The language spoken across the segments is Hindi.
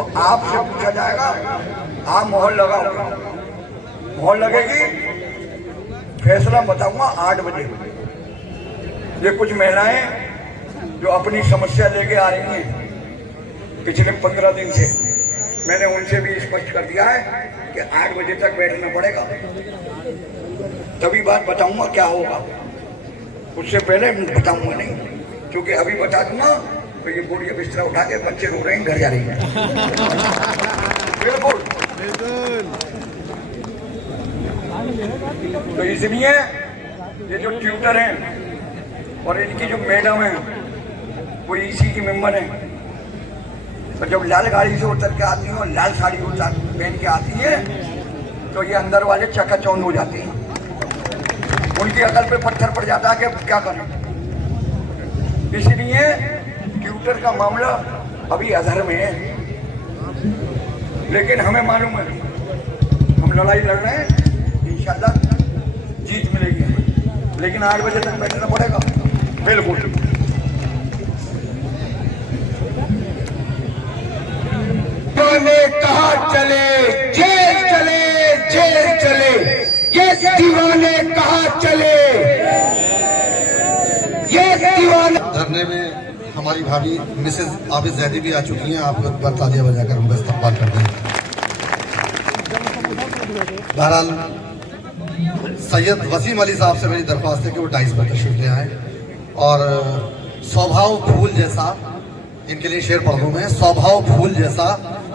आपसे पूछा जाएगा, आप मोहर लगाओ, मोहर लगेगी, फैसला बताऊंगा 8 बजे। ये कुछ महिलाएं जो अपनी समस्या लेके आ रही हैं पिछले 15 दिन से, मैंने उनसे भी स्पष्ट कर दिया है कि 8 बजे तक बैठना पड़ेगा, तभी बात बताऊंगा क्या होगा, उससे पहले बताऊंगा नहीं, क्योंकि अभी बता दूंगा तो ये बोरिया बिस्तरा उठा के बच्चे रो रहे हैं, घर जा रही हैं। बिल्कुल। तो इसलिए ये जो ट्यूटर हैं और इनकी जो मैडम है वो इसी की मेंबर है, तो जब लाल गाड़ी से उतर के आती हैं और लाल साड़ी पहन के आती है तो ये अंदर वाले चकाचौंध हो जाते हैं, उनकी अकल पे पत्थर पड़ जाता है कि अब क्या करें। इसलिए ट्यूटर का मामला अभी अधर में है, लेकिन हमें मालूम है हम लड़ाई लड़ रहे हैं, इंशाल्लाह जीत मिलेगी हमें, लेकिन 8 बजे तक बैठना पड़ेगा। बिल्कुल। ने कहा चले जेल चले, जेल चले, ये दीवाने कहा चले, ये दीवाने। धरने में हमारी भाभी मिसेज आबिद जैदी भी आ चुकी हैं, आप लोग तालियां बजाकर उनका इस्तकबाल करते हैं। बहरहाल सैयद वसीम अली साहब से मेरी दरख्वास्त है कि वो डाइस पर तशरीफ ले आए और स्वभाव फूल जैसा, इनके लिए शेर पढ़ दूं मैं, स्वभाव फूल जैसा,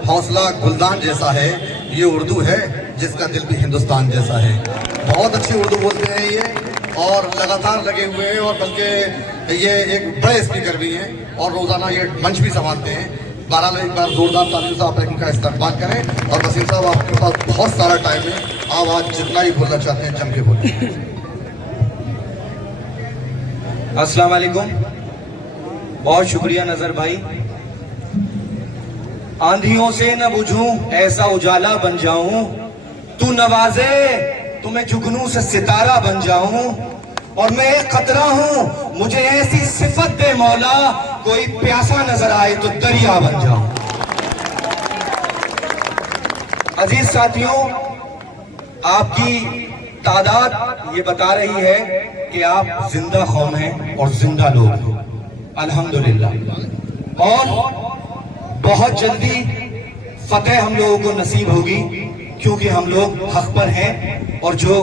हौसला गुलदान जैसा है, ये उर्दू है जिसका दिल भी हिंदुस्तान जैसा है। बहुत अच्छी उर्दू बोलते हैं ये और लगातार लगे हुए हैं, और बल्कि ये एक बड़े स्पीकर भी हैं और रोजाना ये मंच भी संभालते हैं। बहरहाल एक बार जोरदार तालियों से आप इनका इस्तकबाल करें। और वसीम साहब आपके पास बहुत सारा टाइम है, आप आज जितना ही बोलना चाहते हैं जम के बोलिए। अस्सलाम वालेकुम, बहुत शुक्रिया नजर भाई। आंधियों से न बुझूं ऐसा उजाला बन जाऊं, तू नवाजे तो मैं जुगनू से सितारा बन जाऊं, और मैं एक खतरा हूं, मुझे ऐसी सिफत दे मौला, कोई प्यासा नजर आए तो दरिया बन जाऊं। अजीज साथियों, आपकी तादाद ये बता रही है कि आप जिंदा कौम हैं और जिंदा लोग हैं, अल्हम्दुलिल्लाह। और बहुत जल्दी फतेह हम लोगों को नसीब होगी, क्योंकि हम लोग हक पर हैं, और जो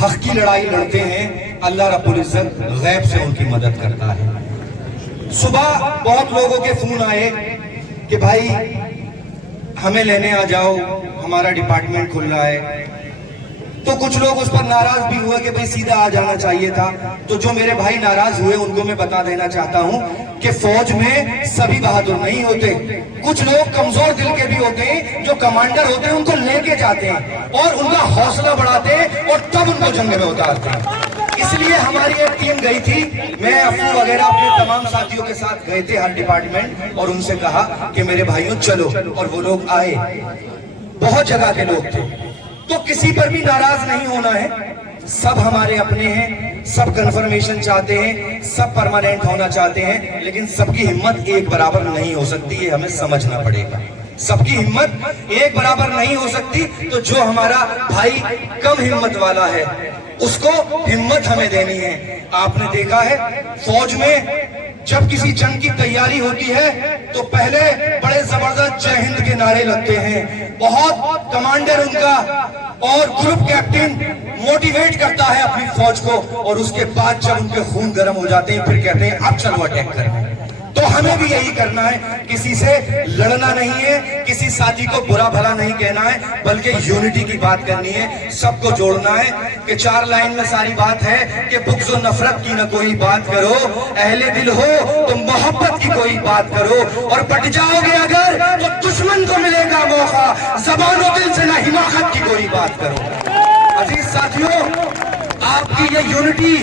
हक की लड़ाई लड़ते हैं अल्लाह रब्बुल इज्जत गैब से उनकी मदद करता है। सुबह बहुत लोगों के फोन आए कि भाई हमें लेने आ जाओ, हमारा डिपार्टमेंट खुल रहा है। तो कुछ लोग उस पर नाराज भी हुए कि भाई सीधा आ जाना चाहिए था। तो जो मेरे भाई नाराज हुए उनको मैं बता देना चाहता हूं कि फौज में सभी बहादुर नहीं होते, कुछ लोग कमजोर दिल के भी होते हैं, जो कमांडर होते हैं उनको लेके जाते हैं और उनका हौसला बढ़ाते हैं और तब उनको जंग में उतारते हैं। इसलिए हमारी एक टीम गई थी, मैं अफू वगैरह अपने तमाम साथियों के साथ गए थे हर डिपार्टमेंट, और उनसे कहा कि मेरे भाइयों चलो, और वो लोग आए। बहुत जगह के लोग थे, तो किसी पर भी नाराज नहीं होना है, सब हमारे अपने हैं, सब कंफर्मेशन चाहते हैं, सब परमानेंट होना चाहते हैं, लेकिन सबकी हिम्मत एक बराबर नहीं हो सकती, ये हमें समझना पड़ेगा। सबकी हिम्मत एक बराबर नहीं हो सकती, तो जो हमारा भाई कम हिम्मत वाला है उसको हिम्मत हमें देनी है। आपने देखा है फौज में जब किसी जंग की तैयारी होती है तो पहले बड़े जबरदस्त जय हिंद के नारे लगते हैं, बहुत कमांडर उनका और ग्रुप कैप्टन मोटिवेट करता है अपनी फौज को, और उसके बाद जब उनके खून गर्म हो जाते हैं फिर कहते हैं अब चलो अटैक करना है। तो हमें भी यही करना है, किसी से लड़ना नहीं है, किसी साथी को बुरा भला नहीं कहना है, बल्कि यूनिटी की बात करनी है, सबको जोड़ना है। कि 4 लाइन में सारी बात है कि बुग़्ज़ और नफरत की न कोई बात करो, अहले दिल हो तो मोहब्बत की कोई बात करो, और पट जाओगे अगर तो दुश्मन को मिलेगा मौका, ज़बान और दिल से न हिमाकत की कोई बात करो। अजीज साथियों, आपकी ये यूनिटी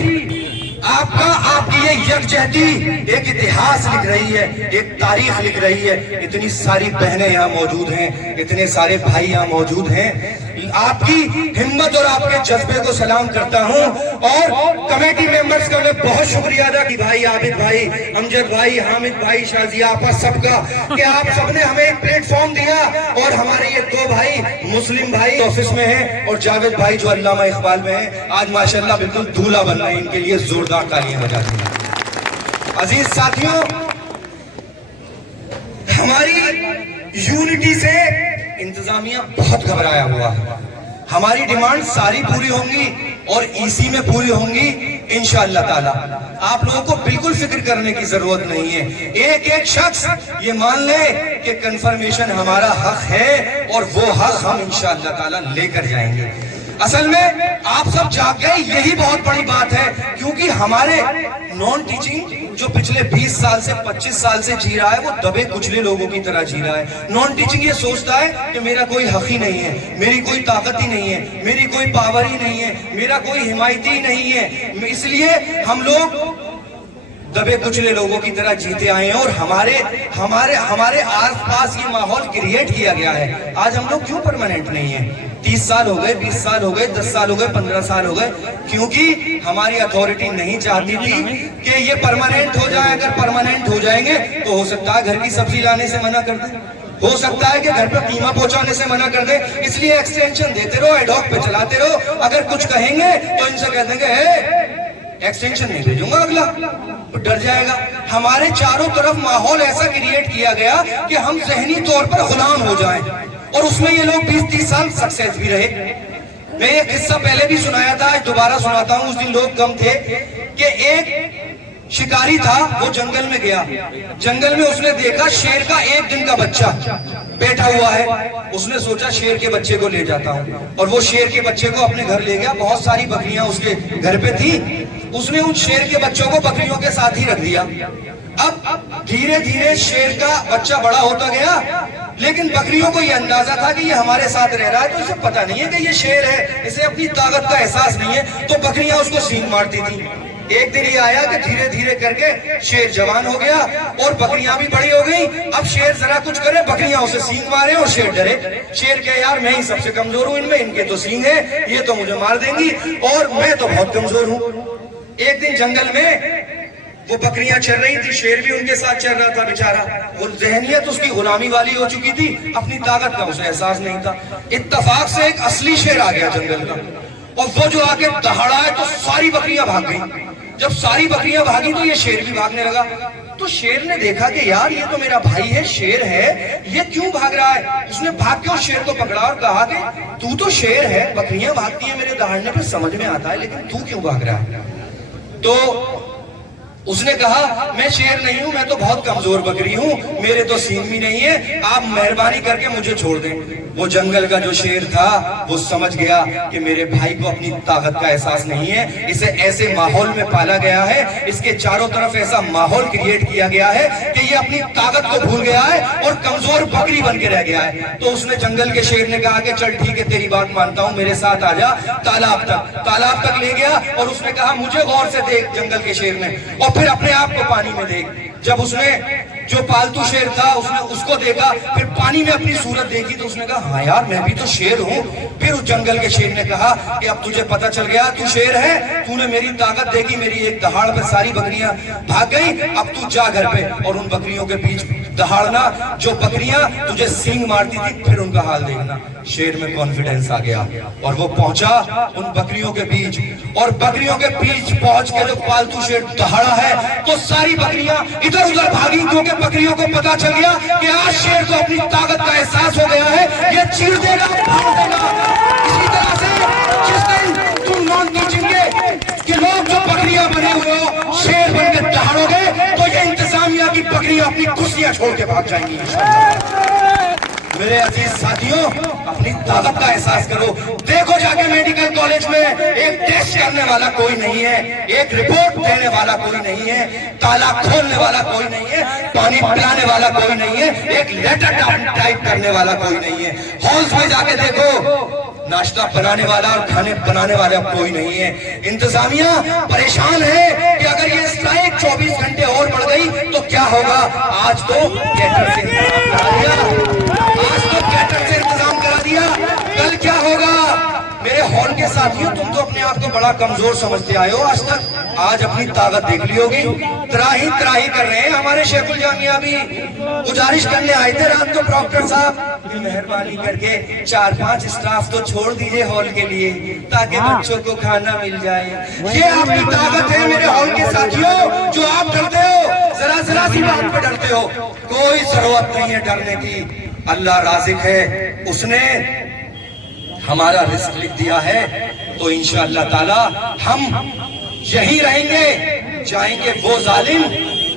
आपकी ये यकजहती एक इतिहास लिख रही है, एक तारीख लिख रही है। इतनी सारी बहनें यहाँ मौजूद हैं, इतने सारे भाई यहाँ मौजूद हैं। आपकी हिम्मत और आपके जज्बे को सलाम करता हूँ। और कमेटी मेंबर्स का मैं बहुत शुक्रिया अदा की, भाई आबिद भाई, अमजद भाई, हामिद भाई, शाजिया आपा, सबका, कि आप सबने हमें एक प्लेटफॉर्म दिया। और हमारे ये दो भाई मुस्लिम भाई ऑफिस में हैं और जावेद भाई जो अल्लामा इकबाल में हैं, आज माशाल्लाह बिल्कुल दूल्हा बन रहे हैं। इनके लिए जोरदार तालियां बजा दें। अजीज साथियों, हमारी यूनिटी से इंतजामिया बहुत घबराया हुआ है। हमारी डिमांड सारी पूरी होंगी और ईसी में पूरी होंगी इंशाअल्लाह ताला। आप लोगों को बिल्कुल फिक्र करने की जरूरत नहीं है। एक एक शख्स ये मान ले कि कंफर्मेशन हमारा हक है और वो हक हम इंशाअल्लाह ताला लेकर जाएंगे। असल में आप सब जाग गए, यही बहुत बड़ी बात है, क्योंकि हमारे नॉन टीचिंग जो पिछले 20 साल से 25 साल से जी रहा है, वो दबे कुचले लोगों की तरह जी रहा है। नॉन टीचिंग ये सोचता है कि मेरा कोई हक ही नहीं है, मेरी कोई ताकत ही नहीं है, मेरी कोई पावर ही नहीं है, मेरा कोई हिमायती ही नहीं है। इसलिए हम लोग दबे कुचले लोगों की तरह जीते आए हैं और हमारे आसपास ये माहौल क्रिएट किया गया है। आज हम लोग क्यों परमानेंट नहीं है? 30 साल हो गए, 20 साल हो गए, 10 साल हो गए, 15 साल हो गए, क्योंकि हमारी अथॉरिटी नहीं चाहती थी कि ये परमानेंट हो जाए। अगर परमानेंट हो जाएंगे तो हो सकता है घर की सब्जी लाने से मना कर दे, हो सकता है कि घर पर कीमा पहुंचाने से मना कर दे। इसलिए एक्सटेंशन देते रहो, एडॉक पे चलाते रहो। अगर कुछ कहेंगे तो इनसे कह देंगे एक्सटेंशन नहीं भेजूंगा, अगला तो डर जाएगा। हमारे चारों तरफ माहौल ऐसा क्रिएट किया गया कि हम जहनी तौर पर गुलाम हो जाएं और उसमें ये लोग 20-30 साल सक्सेस भी रहे। मैं एक किस्सा पहले भी सुनाया था, आज दोबारा सुनाता हूं। उस दिन लोग कम थे कि एक शिकारी था, वो जंगल में गया। जंगल में उसने देखा शेर का 1 दिन का बच्चा बैठा हुआ है। उसने सोचा शेर के बच्चे को ले जाता हूं, और वो शेर के बच्चे को अपने घर ले गया। बहुत सारी बकरियां उसके घर पे थी। उसने उन शेर के बच्चों को बकरियों के साथ ही रख दिया। अब धीरे धीरे शेर का बच्चा बड़ा होता गया, लेकिन बकरियों को यह अंदाजा था कि ये हमारे साथ रह रहा है, तो इसे पता नहीं है कि ये शेर है, इसे अपनी ताकत का एहसास नहीं है, तो बकरियां उसको सींग मारती थी। एक दिन ये आया कि धीरे धीरे करके शेर जवान हो गया और बकरियां भी बड़ी हो गई। अब शेर जरा कुछ करे, बकरियां उसे सींग मारे और शेर डरे। शेर कहे यार मैं ही सबसे कमजोर हूं इनमें, इनके तो सींग है, ये तो मुझे मार देंगी और मैं तो बहुत कमजोर हूं। एक दिन जंगल में वो बकरियां चल रही थी, शेर भी उनके साथ चल रहा था बेचारा। वो जहनियत उसकी गुलामी वाली हो चुकी थी, अपनी ताकत का उसे एहसास नहीं था। इत्तेफाक से एक असली शेर आ गया जंगल का, और वो जो आके दहाड़ा है तो सारी बकरियां भाग गई। जब सारी बकरियां भागी तो ये शेर भी भागने लगा। तो शेर ने देखा कि यार ये तो मेरा भाई है, शेर है, ये क्यों भाग रहा है। उसने भाग के उस शेर को पकड़ा और कहा कि तू तो शेर है, बकरियां भागती है मेरे दहाड़ने पे, समझ में आता है, लेकिन तू क्यों भाग रहा है। तो उसने कहा मैं शेर नहीं हूं, मैं तो बहुत कमजोर बकरी हूं, मेरे तो सींग भी नहीं है, आप मेहरबानी करके मुझे छोड़ दें। वो जंगल का जो शेर था वो समझ गया कि मेरे भाई को अपनी ताकत का एहसास नहीं है, इसे ऐसे माहौल में पाला गया है, इसके चारों तरफ ऐसा माहौल क्रिएट किया गया है कि ये अपनी ताकत को भूल गया है और कमजोर बकरी बन के रह गया है। तो उसने जंगल के शेर ने कहा कि चल ठीक है तेरी बात मानता हूं, मेरे साथ आ जा तालाब तक ले गया और उसने कहा मुझे गौर से देख, जंगल के शेर ने, और फिर अपने आप को पानी में देख। जब उसने जो पालतू शेर था उसने उसको देखा, फिर पानी में अपनी सूरत देखी, तो उसने कहा हाँ यार मैं भी तो शेर हूँ। फिर उस जंगल के शेर ने कहा कि अब तुझे पता चल गया तू शेर है, तूने मेरी ताकत देखी, मेरी एक दहाड़ पे सारी बकरियां भाग गई, अब तू जा घर पे और उन बकरियों के बीच दहाड़ना जो बकरियां तुझे सींग मारती थी, फिर उनका हाल देखना। शेर में कॉन्फिडेंस आ गया और वो पहुंचा उन बकरियों के बीच, और बकरियों के बीच पहुंच के जो पालतू शेर दहाड़ा है तो सारी बकरियां इधर उधर भागी, क्योंकि बकरियों को पता चल गया कि आज शेर को अपनी ताकत का एहसास हो गया है, ये चीर देगा, फाड़ देगा। इसी तरह से जिस दिन तुम नॉन टीचिंगे कि लोग जो बकरियां बने हुए हो शेर बन के दहाड़ोगे, तो ये इंतजामिया की बकरियां अपनी कुर्सियां छोड़ के भाग जाएंगी इंशाअल्लाह। मेरे अजीज साथियों, अपनी ताकत का एहसास करो। देखो जाके मेडिकल कॉलेज में एक टेस्ट करने वाला कोई नहीं है, एक रिपोर्ट देने वाला कोई नहीं है, ताला खोलने वाला कोई नहीं है, पानी पिलाने वाला कोई नहीं है, एक लेटर टाइप करने वाला कोई नहीं है। हॉल्स में जाके देखो, नाश्ता बनाने वाला और खाने बनाने वाला कोई नहीं है। इंतजामिया परेशान है कि अगर ये स्ट्राइक 24 घंटे और बढ़ गई तो क्या होगा। आज तो कैटर से इंतजाम करा दिया, आज तो कैटर से इंतजाम करा दिया, कल क्या होगा। मेरे हॉल के साथियों, तुम तो अपने आप को बड़ा कमजोर समझते आए हो आज तक, आज अपनी ताकत देख ली होगी। त्राही त्राही कर रहे हैं हमारे शेखुल जामिया भी। गुजारिश करने आए थे रात को प्रॉक्टर साहब कि मेहरबानी करके 4-5 स्टाफ तो छोड़ दीजिए हॉल के लिए ताकि बच्चों को खाना मिल जाए। ये आपकी ताकत है मेरे हॉल के साथियों, जो आप डरते हो, जरा जरा सी बात पे डरते हो। कोई जरूरत नहीं है डरने की। अल्लाह राज़िक है, उसने हमारा रिस्क लिख दिया है, तो इंशाअल्लाह ताला हम यही रहेंगे। जाएंगे वो जालिम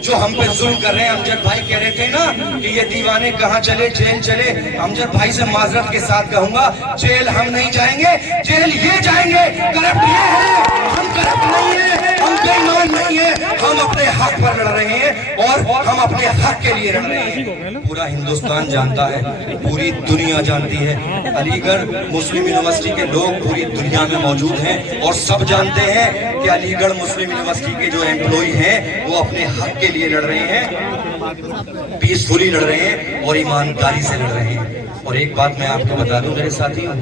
जो हम पे जुल्म कर रहे हैं। अमजद भाई कह रहे थे ना कि ये दीवाने कहाँ चले, जेल चले। अमजद भाई से माजरत के साथ कहूंगा, जेल हम नहीं जाएंगे, जेल ये जाएंगे। करप्ट ये है, हम करप्ट नहीं है, हम बेईमान नहीं है, हम अपने हक पर लड़ रहे हैं और हम अपने हक के लिए लड़ रहे हैं। पूरा हिंदुस्तान जानता है, पूरी दुनिया जानती है। अलीगढ़ मुस्लिम यूनिवर्सिटी के लोग पूरी दुनिया में मौजूद हैं और सब जानते हैं कि अलीगढ़ मुस्लिम यूनिवर्सिटी के जो एम्प्लॉय हैं वो अपने हक के लिए लड़ रहे हैं, पीसफुली लड़ रहे हैं और ईमानदारी से लड़ रहे हैं। और एक बात मैं आपको बता दूं मेरे साथियों,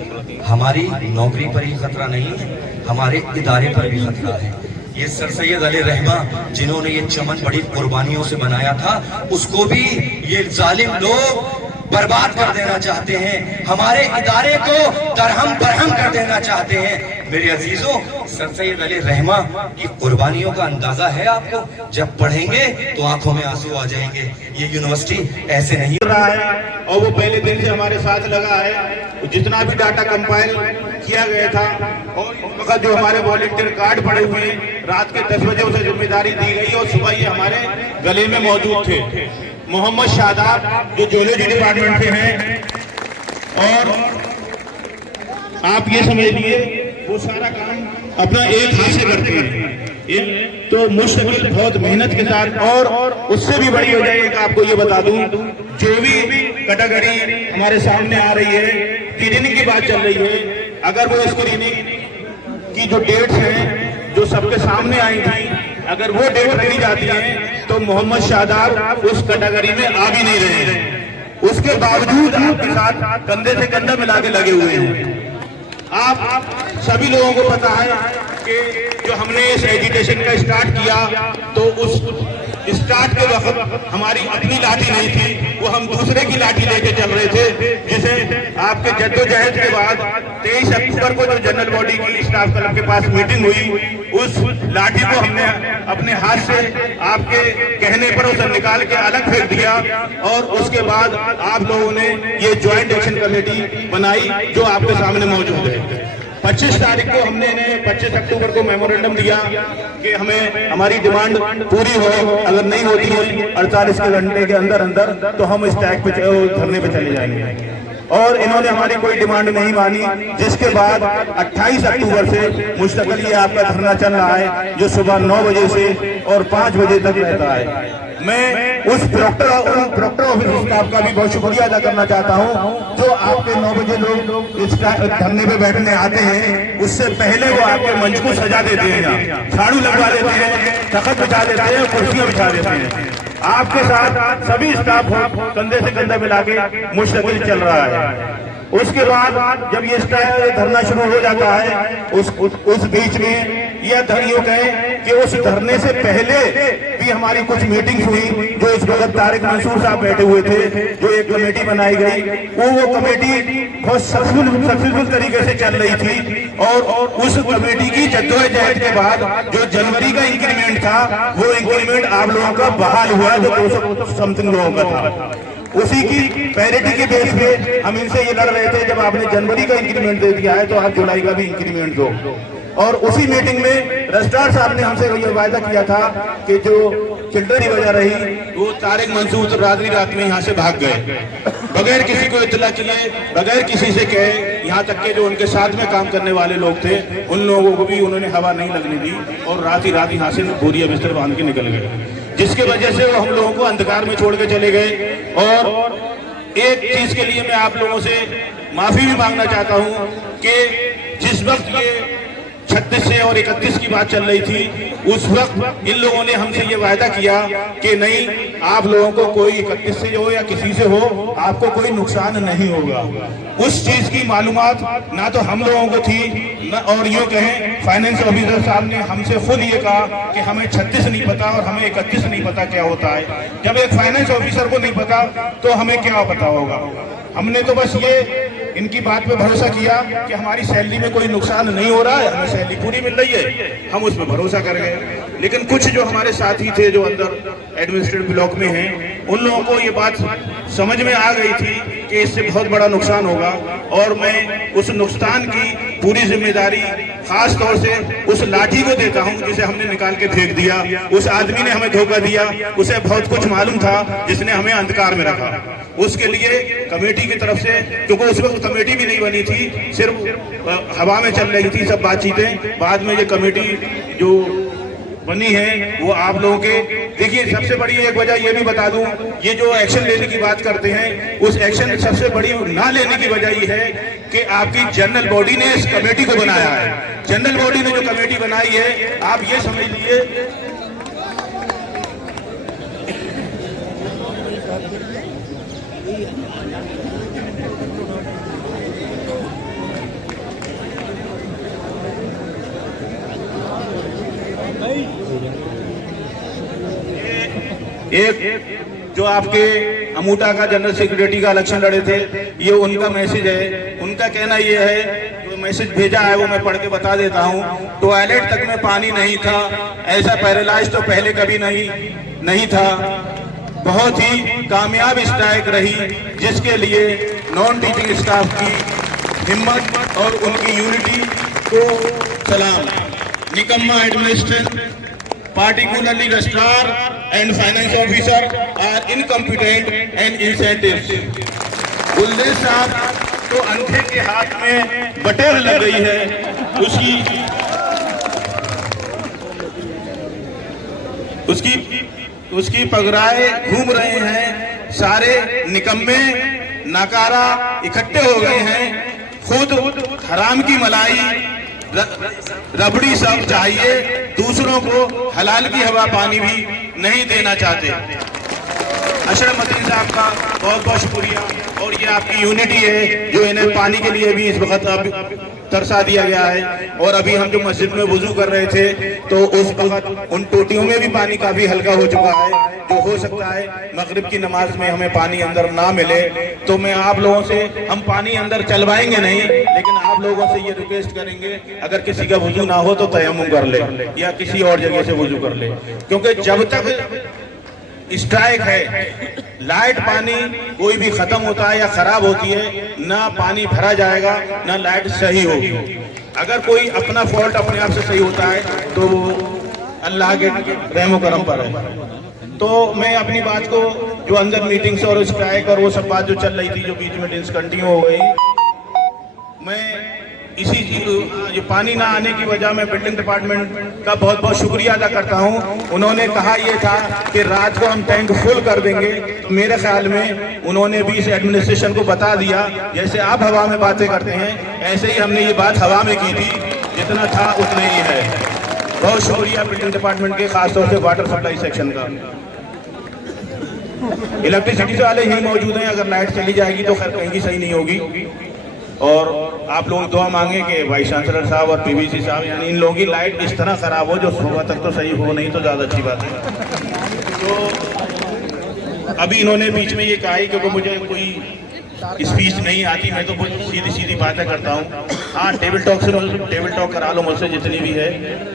हमारी नौकरी पर ही खतरा नहीं है, हमारे इदारे पर भी खतरा है। ये सर सैयद अली रहमा जिन्होंने ये चमन बड़ी कुर्बानियों से बनाया था, उसको भी ये जालिम लोग बर्बाद कर देना चाहते हैं, हमारे इदारे को दरहम बरहम कर देना चाहते हैं। मेरे अजीजों, सर सैयद अली रहमा की कुर्बानियों का अंदाजा है आपको। जब पढ़ेंगे तो आंखों में आंसू आ जाएंगे। ये यूनिवर्सिटी ऐसे नहीं रहा है और वो पहले दिन से हमारे साथ लगा है। जितना भी डाटा कंपाइल किया गया था और इस वक्त जो हमारे वॉलंटियर कार्ड पड़े हुए हैं, रात के 10 बजे उसे जिम्मेदारी दी गई और सुबह ये हमारे गले में मौजूद थे। मोहम्मद शादाब जो जूलॉजी डिपार्टमेंट से हैं, और आप ये समझ लिए वो सारा काम अपना एक हाथ से करते हैं, तो मुश्किल बहुत मेहनत के साथ। और उससे भी बड़ी वजह है कि आपको ये बता दूं, जो भी कैटेगरी हमारे सामने आ रही है, स्क्रीनिंग की बात चल रही है, अगर वो स्क्रीनिंग की जो डेट्स हैं जो सबके सामने आई थी, अगर वो डेट नहीं जाती है तो मोहम्मद शादाब उस कैटेगरी में आ भी नहीं रहे हैं। उसके बावजूद आपके साथ कंधे से कंधा मिला के लगे हुए हैं। आप सभी लोगों को पता है कि जो हमने इस एजुकेशन का स्टार्ट किया, तो उस स्टार्ट के वक्त हमारी अपनी लाठी नहीं थी, वो हम दूसरे की लाठी लेके चल रहे थे, जिसे आपके जद्दोजहद के बाद 23 अक्टूबर को जो जनरल बॉडी की स्टाफ क्लब के पास मीटिंग हुई, उस लाठी को हमने अपने हाथ से आपके कहने पर उसे निकाल के अलग फेंक दिया। और उसके बाद आप लोगों ने ये ज्वाइंट एक्शन कमेटी बनाई जो आपके सामने मौजूद है। 25 तारीख को हमने 25 अक्टूबर को मेमोरेंडम दिया कि हमें हमारी डिमांड पूरी हो, अगर नहीं होती है 48 घंटे के अंदर अंदर तो हम स्ट्राइक पे धरने पे चले जाएंगे। और इन्होंने हमारी कोई डिमांड नहीं मानी, जिसके बाद 28 अक्टूबर से मुस्तकिल ये आपका धरना चल रहा है, जो सुबह 9 बजे से और 5 बजे तक रहता है। मैं उस प्रॉक्टर ऑफिस स्टाफ का भी बहुत शुक्रिया अदा करना चाहता हूं, जो आपके 9 बजे लोग इस धरने पे बैठने आते हैं, उससे पहले वो आपके मंच को सजा देते हैं, यहाँ झाड़ू लगवा देते हैं, तख्त बिछा देते हैं, कुर्सियां बिछा देते हैं। आपके साथ सभी स्टाफ कंधे से कंधा मिला के मुस्तकिल चल रहा है। उसके बाद जब ये धरना शुरू हो जाता है, उस बीच में यह धरना कहें कि उस धरने से पहले भी हमारी कुछ मीटिंग्स हुई, जो इस वक्त तारिक मंसूर साहब बैठे हुए थे, जो एक कमेटी बनाई गई, वो कमेटी बहुत सक्सेसफुल तरीके से चल रही थी। और उस कमेटी की जद्दोजहद के बाद जो जनवरी का इंक्रीमेंट था, वो इंक्रीमेंट आप लोगों का बहाल हुआ, जो 200 समथिंग लोगों का था। उसी की पैरिटी के बेस पे हम इनसे ये लड़ रहे थे, जब आपने जनवरी का इंक्रीमेंट दे दिया है तो आप जुलाई का भी इंक्रीमेंट दो। और उसी मीटिंग में रजिस्ट्रार साहब ने हमसे ये वायदा किया था कि जो चिल्ड्रन की वजह रही, वो तारिक मंसूर रात में यहाँ से भाग गए बगैर किसी को इत्तला किए, बगैर किसी से कहे। यहाँ तक के जो उनके साथ में काम करने वाले लोग थे, उन लोगों को भी उन्होंने हवा नहीं लगने दी और रात ही यहाँ से बोरिया बिस्तर बांध के निकल गए, जिसके वजह से वो हम लोगों को अंधकार में छोड़ के चले गए। और एक चीज के लिए मैं आप लोगों से माफी भी मांगना चाहता हूं कि जिस वक्त ये 36 से और 31 की बात चल रही थी, उस वक्त इन लोगों ने हमसे ये वायदा किया कि नहीं, आप लोगों को कोई 31 से हो या किसी से हो, आपको कोई नुकसान नहीं होगा। उस चीज की मालूमात ना तो हम लोगों को थी न, और यूँ कहें फाइनेंस ऑफिसर साहब ने हमसे खुद ये कहा कि हमें 36 नहीं पता और हमें 31 नहीं पता क्या होता है। जब एक फाइनेंस ऑफिसर को नहीं पता तो हमें क्या पता होगा। हमने तो बस ये इनकी बात पे भरोसा किया कि हमारी सैलरी में कोई नुकसान नहीं हो रहा है, हमें सैलरी पूरी मिल रही है, हम उस पर भरोसा कर गए। लेकिन कुछ जो हमारे साथी थे जो अंदर एडमिनिस्ट्रेटिव ब्लॉक में हैं, उन लोगों को ये बात समझ में आ गई थी कि इससे बहुत बड़ा नुकसान होगा, और मैं उस नुकसान की पूरी जिम्मेदारी खास तौर से उस लाठी को देता हूं जिसे हमने निकाल के फेंक दिया। उस आदमी ने हमें धोखा दिया, उसे बहुत कुछ मालूम था, जिसने हमें अंधकार में रखा। उसके लिए कमेटी की तरफ से, क्योंकि उस वक्त कमेटी भी नहीं बनी थी, सिर्फ हवा में चल रही थी सब बातचीतें। बाद में ये कमेटी जो बनी है वो आप लोगों के, देखिए सबसे बड़ी एक वजह ये भी बता दूं, ये जो एक्शन लेने की बात करते हैं, उस एक्शन सबसे बड़ी ना लेने की वजह ये है कि आपकी जनरल बॉडी ने इस कमेटी को बनाया है। जनरल बॉडी ने जो कमेटी बनाई है, आप ये समझ लीजिए एक जो आपके अमूटा का जनरल सेक्रेटरी का इलेक्शन लड़े थे, ये उनका मैसेज है। उनका कहना ये है, जो मैसेज भेजा है वो मैं पढ़ के बता देता हूँ। टॉयलेट तक में पानी नहीं था, ऐसा पैरालाइज तो पहले कभी नहीं था। बहुत ही कामयाब स्ट्राइक रही, जिसके लिए नॉन टीचिंग स्टाफ की हिम्मत और उनकी यूनिटी को सलाम। निकम्मा administration, particularly registrar and finance officer are incompetent and insensitive। गुलदेव साहब तो अंधे के हाथ में बटेर लग गई है, उसकी पगराए घूम रहे हैं। सारे निकम्मे नाकारा इकट्ठे हो गए हैं। खुद हराम की मलाई रबड़ी सब चाहिए, दूसरों को हलाल की हवा पानी भी नहीं देना चाहते। अशरफ मतीन साहब का बहुत बहुत शुक्रिया, और ये आपकी यूनिटी है जो इन्हें पानी के लिए भी इस वक्त तरसा दिया गया है। और अभी हम जो मस्जिद में वुजू कर रहे थे, तो उस वक्त उन टोटियों में भी पानी काफी हल्का हो चुका है। जो हो सकता है मगरिब की नमाज में हमें पानी अंदर ना मिले, तो मैं आप लोगों से, हम पानी अंदर चलवाएंगे नहीं, लेकिन आप लोगों से ये रिक्वेस्ट करेंगे, अगर किसी का वुजू ना हो तो तयम्मुम कर ले या किसी और जगह से वुजू कर ले। क्योंकि जब तक स्ट्राइक है, लाइट पानी कोई भी खत्म होता है या खराब होती है, ना पानी भरा जाएगा ना लाइट सही होगी। अगर कोई अपना फॉल्ट अपने आप से सही होता है तो अल्लाह के रहमो करम पर है। तो मैं अपनी बात को, जो अंदर मीटिंग्स और स्ट्राइक और वो सब बात जो चल रही थी, जो बीच में डिसकंटिन्यू हो गई, मैं इसी जो पानी ना आने की वजह में बिल्डिंग डिपार्टमेंट का बहुत बहुत शुक्रिया अदा करता हूं। उन्होंने कहा यह था कि रात को हम टैंक फुल कर देंगे। मेरे ख्याल में उन्होंने भी इस एडमिनिस्ट्रेशन को बता दिया, जैसे आप हवा में बातें करते हैं, ऐसे ही हमने ये बात हवा में की थी, जितना था उतना ही है। बहुत शुक्रिया बिल्डिंग डिपार्टमेंट के, खासतौर से वाटर सप्लाई सेक्शन का। इलेक्ट्रिसिटी वाले ही मौजूद हैं, अगर लाइट चली जाएगी तो खैर कहीं की सही नहीं होगी। और आप लोग दुआ मांगे कि वाइस चांसलर साहब और पीवीसी साहब, यानी इन लोगों की लाइट इस तरह खराब हो जो सुबह तक तो सही हो, नहीं तो ज़्यादा अच्छी बात है। तो अभी इन्होंने बीच में ये कहा ही, क्योंकि मुझे कोई स्पीच नहीं आती, मैं तो सीधी सीधी बातें करता हूँ। हाँ, टेबल टॉक करा लो मुझसे जितनी भी है।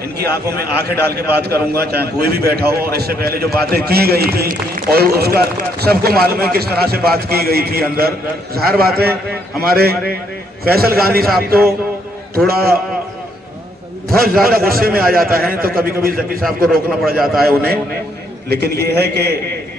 इनकी आंखों में आंखें डाल के बात करूंगा, चाहे कोई भी बैठा हो। और इससे पहले जो बातें की गई थी, और उसका सबको मालूम है किस तरह से बात की गई थी अंदर। जाहिर बात है, हमारे फैसल गांधी साहब तो थोड़ा बहुत ज्यादा गुस्से में आ जाता है, तो कभी कभी जकी साहब को रोकना पड़ जाता है उन्हें। लेकिन ये है कि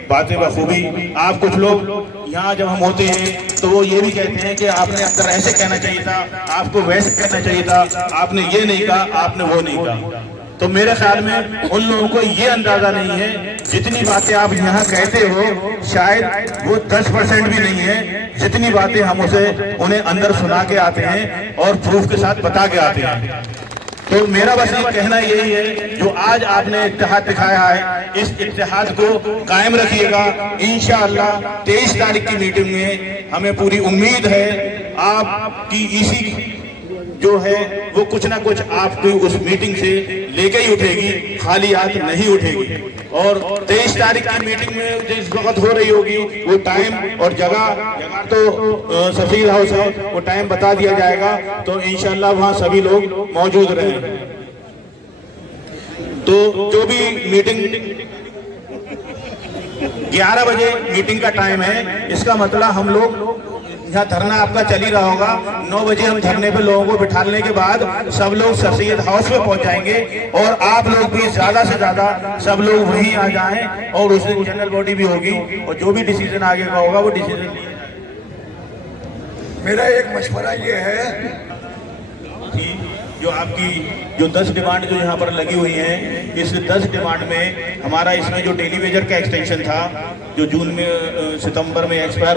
बातें बखूबी, आप कुछ लोग यहाँ जब हम होते हैं तो वो ये भी कहते हैं कि आपने अंदर ऐसे कहना चाहिए था, आपको वैसे कहना चाहिए था, आपने ये नहीं कहा, आपने वो नहीं कहा। तो मेरे ख्याल में उन लोगों को ये अंदाजा नहीं है, जितनी बातें आप यहाँ कहते हो शायद वो 10% भी नहीं है, जितनी बातें हम उन्हें अंदर सुना के आते हैं और प्रूफ के साथ बता के आते हैं। तो मेरा बस ये कहना यही है, जो आज आपने इत्तेहाद दिखाया है, इस इत्तेहाद को कायम रखिएगा। इंशाअल्लाह 23 तारीख की मीटिंग में हमें पूरी उम्मीद है आपकी इसी जो है वो कुछ ना कुछ आपकी उस मीटिंग से लेके ही उठेगी, खाली हाथ नहीं उठेगी। और 23 तारीख की मीटिंग में जिस वक्त हो रही होगी वो टाइम और जगह तो सफीर हाउस है, वो टाइम बता दिया जाएगा, तो इंशाल्लाह वहाँ सभी लोग मौजूद रहें। तो जो भी मीटिंग 11 बजे मीटिंग का टाइम है, इसका मतलब हम लोग यहाँ धरना आपका चल ही रहा होगा। 9 बजे हम धरने पे लोगों को बिठाने के बाद सब लोग सफीद हाउस में पहुंच जाएंगे और आप लोग भी ज्यादा से ज्यादा सब लोग वहीं आ जाएं और उस दिन जनरल बॉडी भी होगी और जो भी डिसीजन आगे का होगा वो डिसीजन लिया जाएगा। मेरा एक मशवरा ये है कि जो आपकी जो 10 डिमांड जो यहाँ पर लगी हुई हैं, इस 10 डिमांड में हमारा इसमें जो डेली वेजर का एक्सटेंशन था जो जून में सितंबर में एक्सपायर